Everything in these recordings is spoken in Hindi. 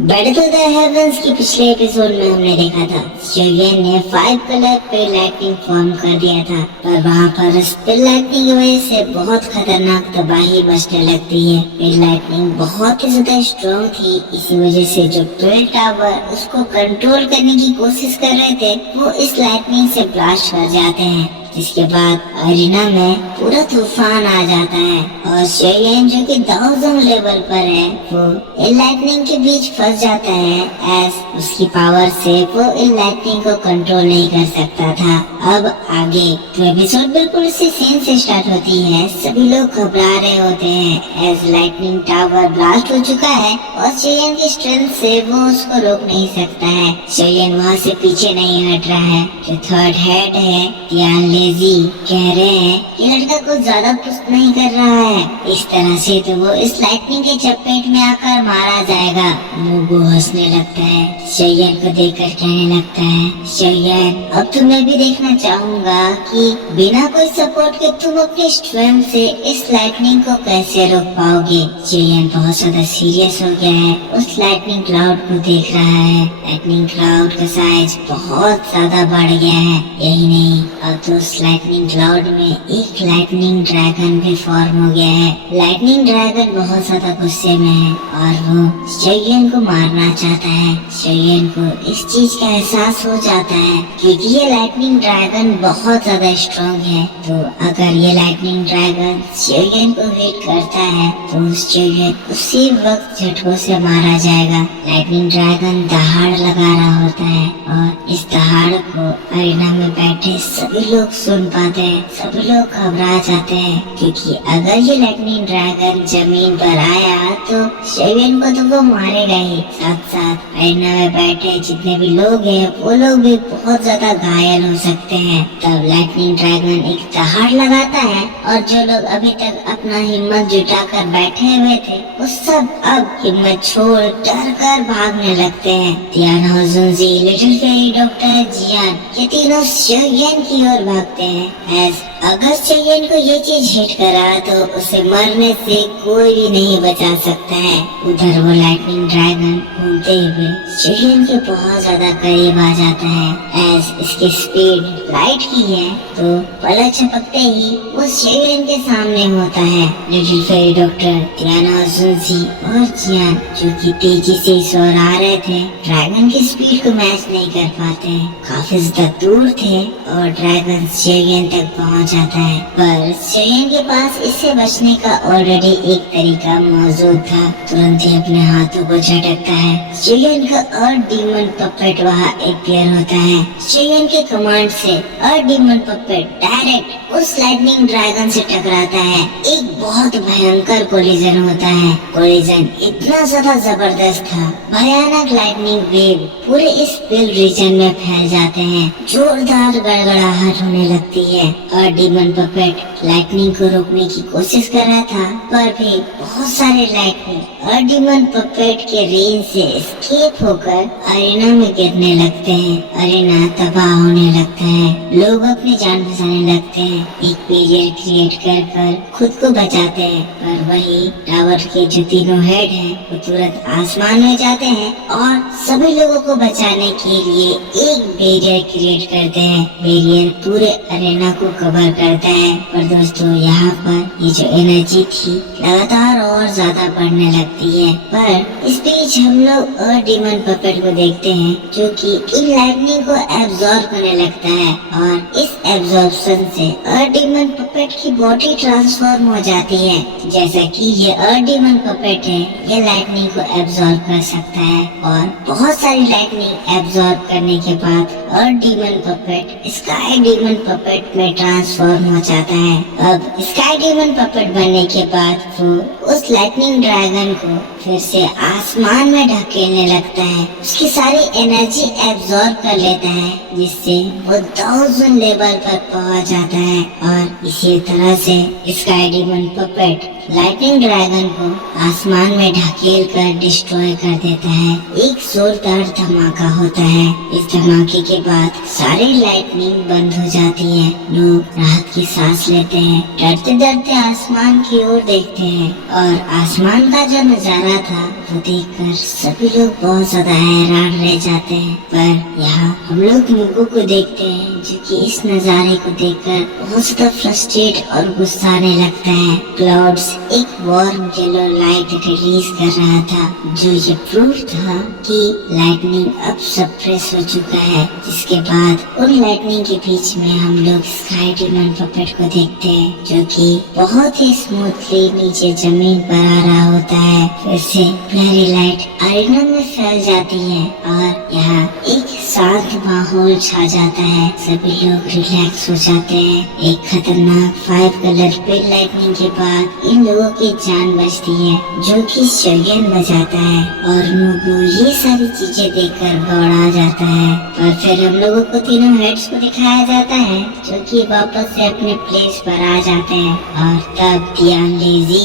बैटल टू द हेवंस की पिछले एपिसोड में हमने देखा था शोयन ने 5 कलर पे लाइटनिंग फॉर्म कर दिया था, पर वहाँ पर स्पिल लाइटनिंग की वजह से बहुत खतरनाक तबाही मचने लगती है। स्पिल लाइटनिंग बहुत ही ज्यादा स्ट्रॉन्ग थी, इसी वजह से जो ट्विन टावर उसको कंट्रोल करने की कोशिश कर रहे थे वो इस लाइटनिंग से ब्लास्ट कर जाते हैं, जिसके बाद अरीना में पूरा तूफान आ जाता है और शोयन जो कि 1000 लेवल पर है वो इन लाइटनिंग के बीच फंस जाता है। एस उसकी पावर से वो इन लाइटनिंग को कंट्रोल नहीं कर सकता था। अब आगे तो एपिसोड बिल्कुल इसी सीन से स्टार्ट होती है। सभी लोग घबरा रहे होते हैं एज लाइटनिंग टावर ब्लास्ट हो चुका है और शोयन की स्ट्रेंथ से वो उसको रोक नहीं सकता है। शोयन वहाँ से पीछे नहीं हट रहा है। जो थर्ड हेड है टियान लेजी कह रहे हैं कि लड़का कुछ ज्यादा पुश नहीं कर रहा है, इस तरह से तो वो इस लाइटनिंग के चपेट में आकर मारा जाएगा। मुगो हंसने लगता है, शोयन को देखकर कहने लगता है, शोयन अब तुम्हें भी देखना चाहूंगा कि बिना कोई सपोर्ट के तुम अपनी स्ट्रेंथ से इस लाइटनिंग को कैसे रोक पाओगे। शोयन बहुत ज्यादा सीरियस हो गया है, उस लाइटनिंग क्लाउड को देख रहा है। लाइटनिंग क्लाउड का साइज बहुत ज्यादा बढ़ गया है। यही नहीं, अब तो उस लाइटनिंग क्लाउड में एक लाइटनिंग ड्रैगन भी फॉर्म हो गया है। लाइटनिंग ड्रैगन बहुत ज्यादा गुस्से में है और वो शोयन को मारना चाहता है। शोयन को इस चीज का एहसास हो जाता है क्योंकि ये लाइटनिंग ड्रैगन बहुत ज्यादा स्ट्रॉन्ग है, तो अगर ये लाइटनिंग ड्रैगन शोयन को हिट करता है तो शोयन उसी वक्त झटकों से मारा जाएगा। लाइटनिंग ड्रैगन दहाड़ लगा रहा होता है और इस दहाड़ को अरीना में बैठे सभी लोग सुन पाते हैं। सभी लोग घबरा जाते हैं क्योंकि अगर ये लाइटनिंग ड्रैगन जमीन पर आया तो शोयन को तो वो मारेगा ही, साथ साथ अरीना में बैठे जितने भी लोग हैं वो लोग भी बहुत ज्यादा घायल हो सकते हैं। तब लाइटनिंग ड्रैगन एक दहाड़ लगाता है और जो लोग अभी तक अपना हिम्मत जुटाकर बैठे हुए थे वो सब अब हिम्मत छोड़ डर कर भागने लगते हैं। टियान होजुनजी, लिटिल फेरी डॉक्टर जियान, ये तीनों शोयन की ओर भागते हैं। एस अगर शोयन को ये चीज हिट करा तो उसे मरने से कोई भी नहीं बचा सकता है। उधर वो लाइटनिंग ड्रैगन घूमते हुए शोयन के बहुत ज्यादा करीब आ जाता है। एज इसकी स्पीड लाइट की है तो पलक झपकते ही वो शोयन के सामने होता है। लिटिल फेरी डॉक्टर, टियान होजुनजी और जियान जो कि तेजी से इस ओर आ रहे थे, ड्रैगन की स्पीड को मैच नहीं कर पाते। काफी ज्यादा दूर थे और ड्रैगन शोयन तक पहुंच जाता है, पर शोयन के पास इससे बचने का ऑलरेडी एक तरीका मौजूद था। तुरंत ही अपने हाथों को झटकता है। शोयन का और डीमन पपेट वहाँ अपीयर होता है। शोयन के कमांड से और डीमन पपेट डायरेक्ट उस लाइटनिंग ड्रैगन से टकराता है। एक बहुत भयंकर कोलिजन होता है। कोलिजन इतना ज्यादा जबरदस्त था, भयानक लाइटनिंग वेव पूरे इस स्पिल रीजन में फैल जाते हैं। जोरदार गड़गड़ाहट होने लगती है और डीमन पपेट लाइटनिंग को रोकने की कोशिश कर रहा था, पर भी बहुत सारे लाइटनिंग और डीमन पपेट के रेंज से एस्केप होकर अरीना में गिरने लगते हैं। अरीना तबाह होने लगता है। लोग अपनी जान बचाने लगते हैं, एक बैरियर क्रिएट कर खुद को बचाते हैं, पर वही टावर के जो तीनों हेड हैं वो तुरंत आसमान में जाते हैं और सभी लोगों को बचाने के लिए एक बैरियर क्रिएट करते हैं। बैरियर पूरे अरेना को कवर करता है, पर दोस्तों यहाँ पर ये जो एनर्जी थी लगातार और ज्यादा बढ़ने लगती है। पर इस बीच हम लोग और डीमन पपेट को देखते हैं जो कि इन लाइटनिंग को एब्जॉर्ब करने लगता है और इस एब्जॉर्प्शन से और डीमन पपेट की बॉडी ट्रांसफॉर्म हो जाती है। जैसा कि ये और डीमन पपेट है, ये लाइटनिंग को एब्जॉर्ब कर सकता है और बहुत सारी लाइटनिंग एब्जॉर्ब करने के बाद और demon puppet sky demon puppet में ट्रांसफॉर्म हो जाता है। अब स्काई डीमन पपेट बनने के बाद वो उस लाइटनिंग ड्रैगन को फिर से आसमान में ढकेलने लगता है। उसकी सारी एनर्जी एब्जॉर्ब कर लेता है जिससे वो 1000 लेवल पर पहुंच जाता है और इसी तरह से sky demon puppet lightning dragon को आसमान में ढकेल कर डिस्ट्रॉय कर देता है। एक जोरदार धमाका होता है। इस धमाके के बाद सारी लाइटनिंग बंद हो जाती है। लोग राहत की सांस लेते हैं, डरते डरते आसमान की ओर देखते हैं और आसमान का जो नजारा था को देखकर सभी लोग बहुत ज्यादा हैरान रह जाते हैं। पर यहाँ हम लोग मुगु को देखते हैं जो कि इस नजारे को देखकर बहुत ज्यादा फ्रस्ट्रेट और गुस्सा आने लगता है। क्लाउड्स एक वार्म येलो लाइट रिलीज कर रहा था जो ये प्रूफ था कि लाइटनिंग अब सप्रेस हो चुका है, जिसके बाद उन लाइटनिंग के बीच में हम लोग स्काई डिमन पपेट को देखते हैं जो कि बहुत ही स्मूथली नीचे जमीन पर आ रहा होता है। फिर से प्यारी लाइट अरेना में फैल जाती है और यहाँ एक शांत माहौल छा जाता है। सभी लोग रिलैक्स हो जाते हैं। एक खतरनाक 5 कलर पिल लाइटनिंग के बाद इन लोगों की जान बचती है जो कि शयन बजाता है और मुगु ये सारी चीजें देखकर दौड़ा जाता है। और फिर हम लोगों को तीनों हेड्स को दिखाया जाता है जो कि वापस से अपने प्लेस पर आ जाते हैं। और तब दियान लेजी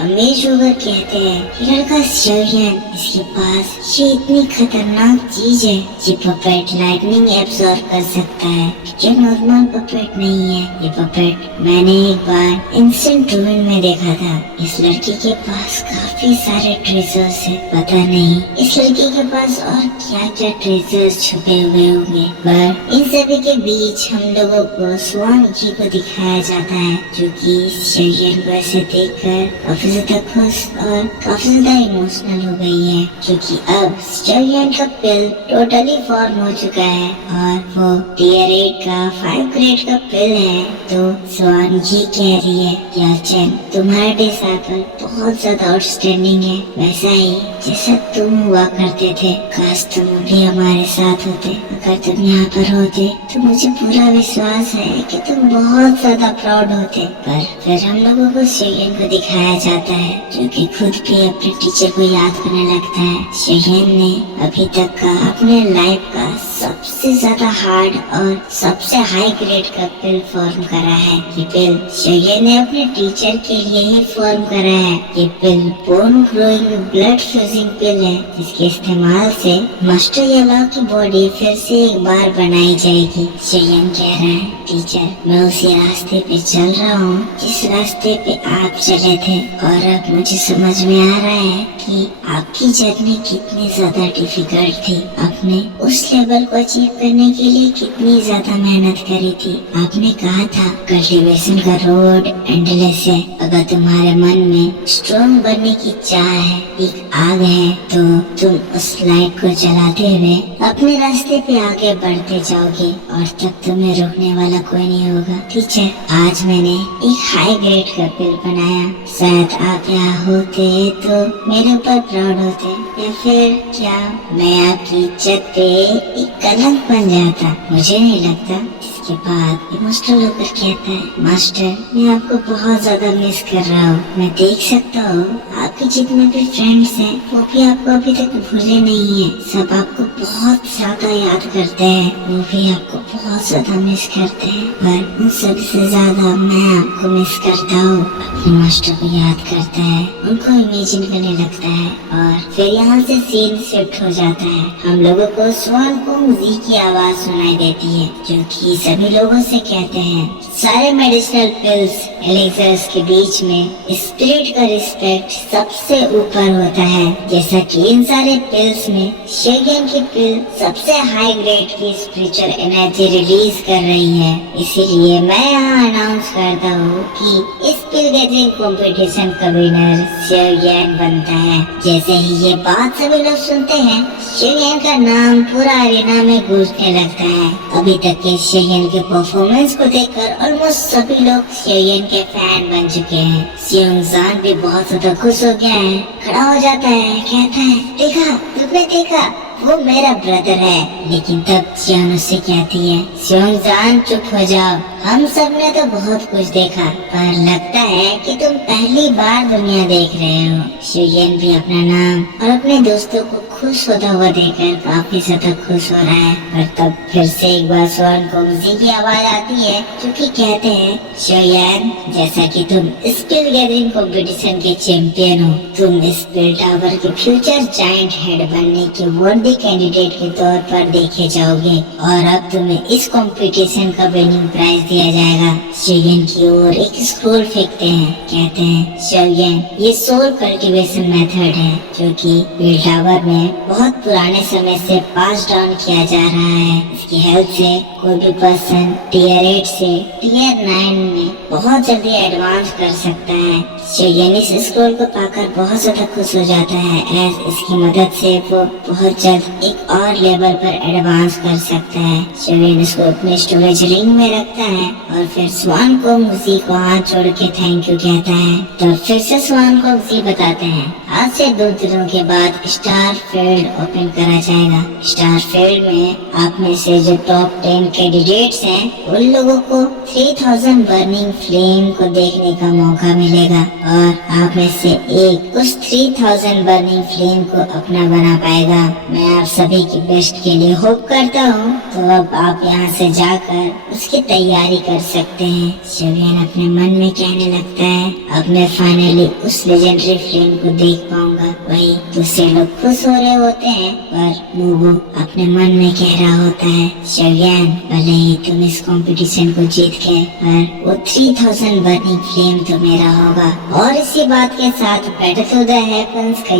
अमेज होकर कहते हैं कि लड़का शयन, इसके पास ये इतनी खतरनाक चीज है, ये पपेट लाइटनिंग एब्सॉर्ब कर सकता है। ये नॉर्मल पपेट नहीं है, ये पपेट मैंने एक बार इंस्टेंट रूइन में देखा था। इस लड़की के पास काफी सारे ट्रेजर्स है, पता नहीं इस लड़की के पास और क्या क्या ट्रेजर्स छुपे हुए होंगे। पर इन सभी के बीच हम लोगों को स्वान जी को दिखाया जाता है जो कि शयन को ऐसे देखकर काफी ज्यादा खुश और काफी ज्यादा इमोशनल हो गई है क्योंकि अब शयन का पिल टोटली फॉर्म हो चुका है और वो टियर 8 का 5 ग्रेड का पिल है। तो स्वान जी कह रही है याचन, तुम्हारा डिसाइपल बहुत ज्यादा आउटस्टैंडिंग है, वैसा ही जैसा तुम हुआ करते थे। काश तुम भी हमारे साथ होते। अगर तुम यहाँ पर होते तो मुझे पूरा विश्वास है कि तुम बहुत ज्यादा प्राउड होते। पर फिर हम लोगों को शयन को दिखाया जाता है जो कि खुद भी अपने टीचर को याद करने लगता है। शयन ने अभी तक का अपने लाइफ का सबसे ज्यादा हार्ड और सबसे हाई ग्रेड का पिल फॉर्म करा है। ये पिल शयन ने अपने टीचर के लिए ही फॉर्म करा है। ये पिल बोन ग्रोइंग ब्लड फ्यूजिंग पिल है जिसके इस्तेमाल से मास्टर येलो की बॉडी फिर से एक बार बनाई जाएगी। शयन कह रहा है टीचर, मैं उसी रास्ते पे चल रहा हूँ जिस रास्ते पे आप चले थे और अब मुझे समझ में आ रहा है कि आपकी जर्नी कितनी ज्यादा डिफिकल्ट थी। आपने उस लेवल को अचीव करने के लिए कितनी ज्यादा मेहनत करी थी। आपने कहा था कल्टीवेशन का रोड एंडलेस है। अगर तुम्हारे मन में स्ट्रॉन्ग बनने की चाह है, एक आग है, तो तुम उस लाइट को जलाते हुए अपने रास्ते पे आगे बढ़ते जाओगे और तब तुम्हें रोकने वाला कोई नहीं होगा। टीचर, आज मैंने एक हाई ग्रेड का पिल बनाया। शायद आप यहाँ होते तो मेरे ऊपर प्राउड होते या फिर क्या मैं आपकी इज्जत पे एक कलंक बन जाता। मुझे नहीं लगता। इसके बाद इमोशनल होकर कहता है मास्टर, मैं आपको बहुत ज्यादा मिस कर रहा हूँ। मैं देख सकता हूँ आपके जितने भी फ्रेंड्स हैं वो भी आपको अभी तक भूले नहीं है। सब आपको बहुत ज्यादा याद करते हैं, वो भी आपको बहुत ज्यादा मिस करते हैं। पर उन सबसे ज्यादा मैं आपको मिस करता हूँ। अपने मास्टर को याद करता है, उनको इमेजिन करने लगता है और फिर यहाँ से सीन शिफ्ट हो जाता है। हम लोगों को स्वान कुंग जी की आवाज सुनाई देती है जो कि सभी लोगों से कहते हैं सारे मेडिसिनल पिल्स एलिक्सर्स के बीच में स्पिरिट का रिस्पेक्ट सबसे ऊपर होता है। जैसा कि इन सारे पिल्स में शयन की पिल सबसे हाई ग्रेड की स्पिरिचुअल एनर्जी रिलीज कर रही है, इसीलिए मैं यहाँ अनाउंस करता हूँ कि इस पिल गैदरिंग कंपटीशन का विनर शयन बनता है। जैसे ही ये बात सभी लोग सुनते हैं, शयन का नाम पूरा अरेना में गूंजने लगता है। अभी तक के शयन के परफॉर्मेंस को देखकर ऑलमोस्ट सभी लोग शयन के फैन बन चुके हैं। सियोंगजान भी बहुत ज्यादा खुश हो गया है, खड़ा हो जाता है, कहता है देखा तुमने देखा, वो मेरा ब्रदर है। लेकिन तब जियान उससे कहती है सियोंगजान चुप हो जाओ, हम सब ने तो बहुत कुछ देखा पर लगता है कि तुम पहली बार दुनिया देख रहे हो। शयन भी अपना नाम और अपने दोस्तों को खुश होता हुआ देखकर काफी ज्यादा खुश हो रहा है। पर तब फिर से एक बार स्वान कुंग जी की आवाज आती है जो कि कहते हैं शयन, जैसा कि तुम स्पिल गैदरिंग कंपटीशन के चैंपियन हो, तुम स्पिल टावर के फ्यूचर जायंट हेड बनने के वर्दी कैंडिडेट के तौर पर देखे जाओगे और अब तुम्हें इस कंपटीशन का विनिंग प्राइज दिया जाएगा। शिवयन की ओर एक स्क्रोल फेंकते हैं, कहते हैं शिवयन ये सोल कल्टीवेशन मेथड है जो कि व्हील टावर में बहुत पुराने समय से पास डाउन किया जा रहा है। इसकी हेल्प से कोई भी पर्सन टीयर 8 से टीयर 9 में बहुत जल्दी एडवांस कर सकता है। शिवयन इस स्क्रोल को पाकर बहुत ज्यादा खुश हो जाता है एज इसकी मदद से वो बहुत जल्द एक और लेवल पर एडवांस कर सकता है। शिवयन इसको अपने स्टोरेज रिंग में रखता है और फिर स्वान को मुजी को हाथ जोड़ के थैंक यू कहता है। तो फिर से स्वान को मुजी बताते हैं आज से 2 दिनों के बाद स्टार फील्ड ओपन करा जाएगा। स्टार फील्ड में आप में से जो टॉप 10 कैंडिडेट्स हैं उन लोगों को 3000 बर्निंग फ्लेम को देखने का मौका मिलेगा और आप में से एक उस 3000 बर्निंग फ्लेम को अपना बना पाएगा। मैं आप सभी की बेस्ट के लिए होप करता हूँ। तो अब आप यहाँ से जाकर उसकी तैयारी कर सकते हैं। शिवयन अपने मन में कहने लगता है अब मैं फाइनली उस लेजेंडरी फ्लेम को देख पाऊंगा। वही दूसरे लोग खुश हो रहे होते हैं पर मुबू अपने मन में कह रहा होता है शिवयन भले ही तुम इस कंपटीशन को जीत गए पर वो 3000 बर्निंग फ्लेम तो मेरा होगा। और इसी बात के साथ बैटल टू द हेवंस का